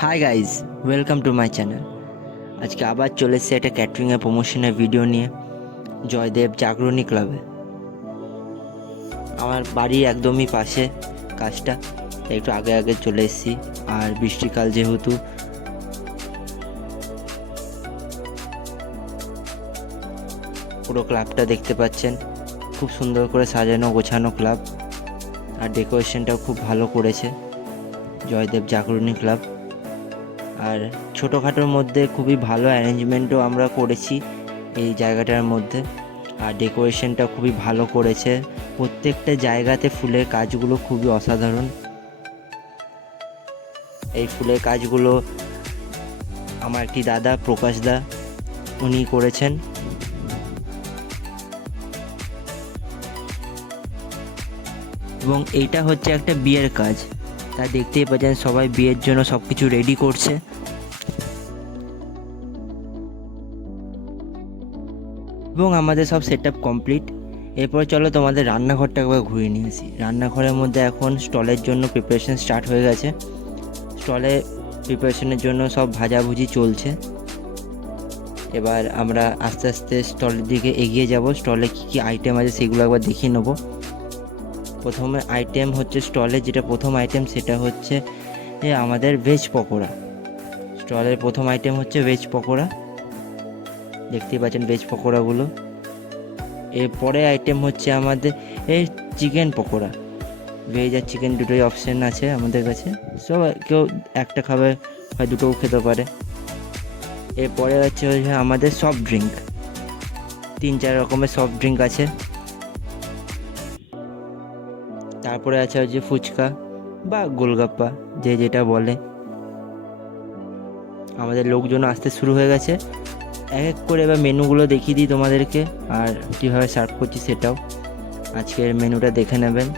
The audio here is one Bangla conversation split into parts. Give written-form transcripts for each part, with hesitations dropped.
Hi guys, welcome to my channel. আজকে আবার চলে এসেছে একটা ক্যাটারিংয়ের প্রমোশনের ভিডিও নিয়ে জয়দেব জাগরণী ক্লাবে। আমার বাড়ির একদমই পাশে কাজটা, তাই একটু আগে আগে চলে এসেছি। আর বৃষ্টিকাল যেহেতু, পুরো ক্লাবটা দেখতে পাচ্ছেন, খুব সুন্দর করে সাজানো গোছানো ক্লাব। আর ডেকোরেশনটাও খুব ভালো করেছে জয়দেব জাগরণী ক্লাব। আর ছোটোখাটোর মধ্যে খুবই ভালো অ্যারেঞ্জমেন্টও আমরা করেছি এই জায়গাটার মধ্যে। আর ডেকোরেশনটা খুবই ভালো করেছে, প্রত্যেকটা জায়গাতে ফুলের কাজগুলো খুবই অসাধারণ। এই ফুলের কাজগুলো আমার একটি দাদা প্রকাশ দা উনি করেছেন। এবং এইটা হচ্ছে একটা বিয়ের কাজ, তা দেখতেই পাচ্ছেন সবাই বিয়ের জন্য সব কিছু রেডি করছে। এবং আমাদের সব সেট আপ কমপ্লিট। এরপর চলো তোমাদের রান্নাঘরটা একবার ঘুরে নিয়ে আসি। রান্নাঘরের মধ্যে এখন স্টলের জন্য প্রিপারেশন স্টার্ট হয়ে গেছে। স্টলে প্রিপারেশনের জন্য সব ভাজাভুজি চলছে। এবার আমরা আস্তে আস্তে স্টলের দিকে এগিয়ে যাব। স্টলে কী কী আইটেম আছে সেগুলো একবার দেখিয়ে নেব। প্রথমে আইটেম হচ্ছে স্টলে যেটা প্রথম আইটেম সেটা হচ্ছে আমাদের ভেজ পকোড়া। স্টলের প্রথম আইটেম হচ্ছে ভেজ পকোড়া, দেখতেই পাচ্ছেন ভেজ পকোড়াগুলো। এরপরে আইটেম হচ্ছে আমাদের এই চিকেন পকোড়া। ভেজ আর চিকেন দুটোই অপশান আছে আমাদের কাছে, সব কেউ একটা খাবে, হয় দুটোও খেতে পারে। এরপরে হচ্ছে আমাদের সফট ড্রিঙ্ক, 3-4 রকমের সফট ড্রিঙ্ক আছে। তারপরে আছে হচ্ছে ফুচকা বা গোলগাপ্পা, যে যেটা বলে। আমাদের লোকজন আসতে শুরু হয়ে গেছে। এক এক করে এবার মেনুগুলো দেখিয়ে দিই তোমাদেরকে, আর কীভাবে সার্ভ করছি সেটাও। আজকের মেনুটা দেখে নেবেন।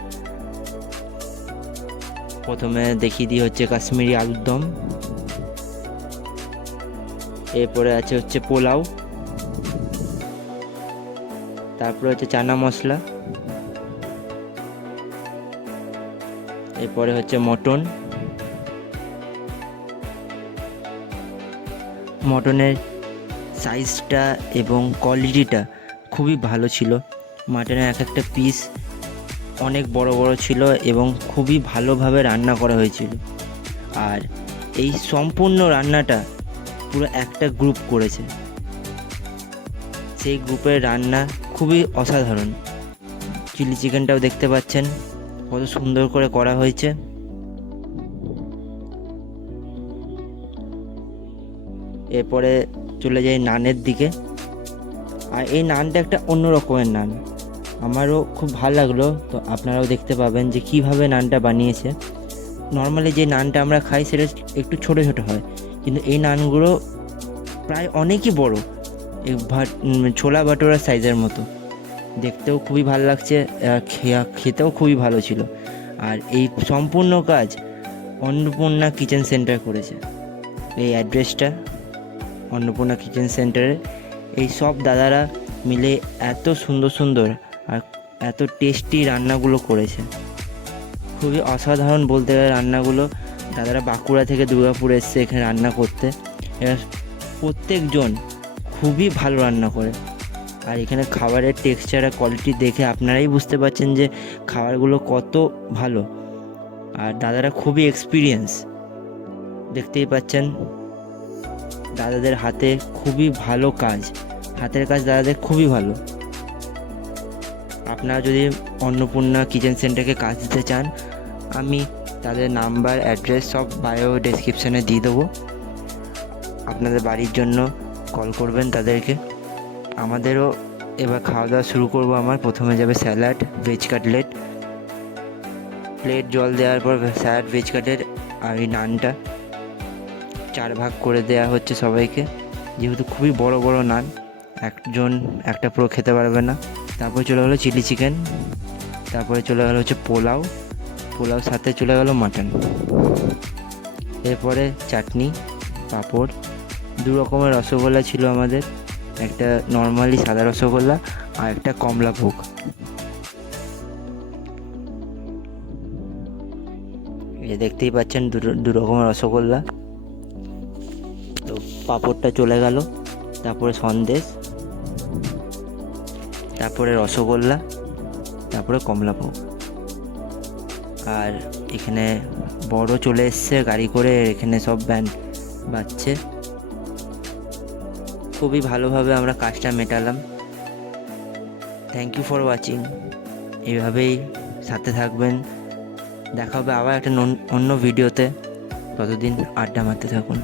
প্রথমে দেখিয়ে দিই হচ্ছে কাশ্মীরি আলুর দম, এরপরে আছে হচ্ছে পোলাও, তারপরে হচ্ছে চানা মশলা, এরপরে হচ্ছে মটন। মটনের সাইজটা এবং কোয়ালিটিটা খুবই ভালো ছিল। মাটনের এক একটা পিস অনেক বড় বড় ছিল এবং খুবই ভালোভাবে রান্না করা হয়েছিল। আর এই সম্পূর্ণ রান্নাটা পুরো একটা গ্রুপ করেছে, সেই গ্রুপের রান্না খুবই অসাধারণ। চিলি চিকেনটাও দেখতে পাচ্ছেন কত সুন্দর করে করা হয়েছে। এরপরে চলে যাই নানের দিকে। আর এই নানটা একটা অন্য রকমের নান, আমারও খুব ভালো লাগলো। তো আপনারাও দেখতে পাবেন যে কিভাবে নানটা বানিয়েছে। নর্মালি যে নানটা আমরা খাই সেটা একটু ছোটো ছোটো হয়, কিন্তু এই নানগুলো প্রায় অনেকই বড়, ছোলা ভাটোরার সাইজের মতো। দেখতেও খুবই ভালো লাগছে, খেতেও খুবই ভালো ছিল। আর এই সম্পূর্ণ কাজ অন্নপূর্ণা কিচেন সেন্টার করেছে। এই অ্যাড্রেসটা অন্নপূর্ণা কিচেন সেন্টারে। এই সব দাদারা মিলে এত সুন্দর সুন্দর আর এত টেস্টি রান্নাগুলো করেছে, খুবই অসাধারণ বলতে গেলে রান্নাগুলো। দাদারা বাঁকুড়া থেকে দুর্গাপুর এসছে এখানে রান্না করতে। এরা প্রত্যেকজন খুবই ভালো রান্না করে। আর এখানে খাবারের টেক্সচার আর কোয়ালিটি দেখে আপনারাই বুঝতে পারছেন যে খাবারগুলো কত ভালো। আর দাদারা খুবই এক্সপিরিয়েন্স, দেখতেই পাচ্ছেন দাদাদের হাতে খুবই ভালো কাজ, হাতের কাজ দাদাদের খুবই ভালো। আপনারা যদি অন্নপূর্ণা কিচেন সেন্টারকে কাজ দিতে চান, আমি তাদের নাম্বার অ্যাড্রেস সব বায়ো ডেসক্রিপশানে দিয়ে দেবো। আপনাদের বাড়ির জন্য কল করবেন তাদেরকে। আমাদেরও এবার খাওয়া দাওয়া শুরু করব। আমার প্রথমে যাবে স্যালাড, ভেজ কাটলেট, প্লেট জল দেওয়ার পর স্যালাড, ভেজ কাটলেট আর এই নানটা 4 ভাগ করে দেওয়া হচ্ছে সবাইকে, যেহেতু খুবই বড় বড় নান, একজন একটা পুরো খেতে পারবে না। তারপরে চলে গেলো চিলি চিকেন, তারপরে চলে গেলো হচ্ছে পোলাও, পোলাও সাথে চলে গেলো মাটন। এরপরে চাটনি, পাঁপড়, 2 রকমের রসগোল্লা ছিল আমাদের, একটা নর্মালি সাদা রসগোল্লা আর একটা কমলা ভোগ। এই দেখতেই পাচ্ছেন দু রকমের রসগোল্লা। তো পাঁপড়টা চলে গেল, তারপরে সন্দেশ, তারপরে রসগোল্লা, তারপরে কমলাভোগ। আর এখানে বড় চলে এসছে গাড়ি করে, এখানে সব ব্যান্ড বাজছে। খুবই ভালোভাবে আমরা কাজটা মেটালাম। Thank you for watching. এইভাবেই সাথে থাকবেন। দেখা হবে আবার একটা অন্য ভিডিওতে। ততদিন আড্ডা মারতে থাকুন।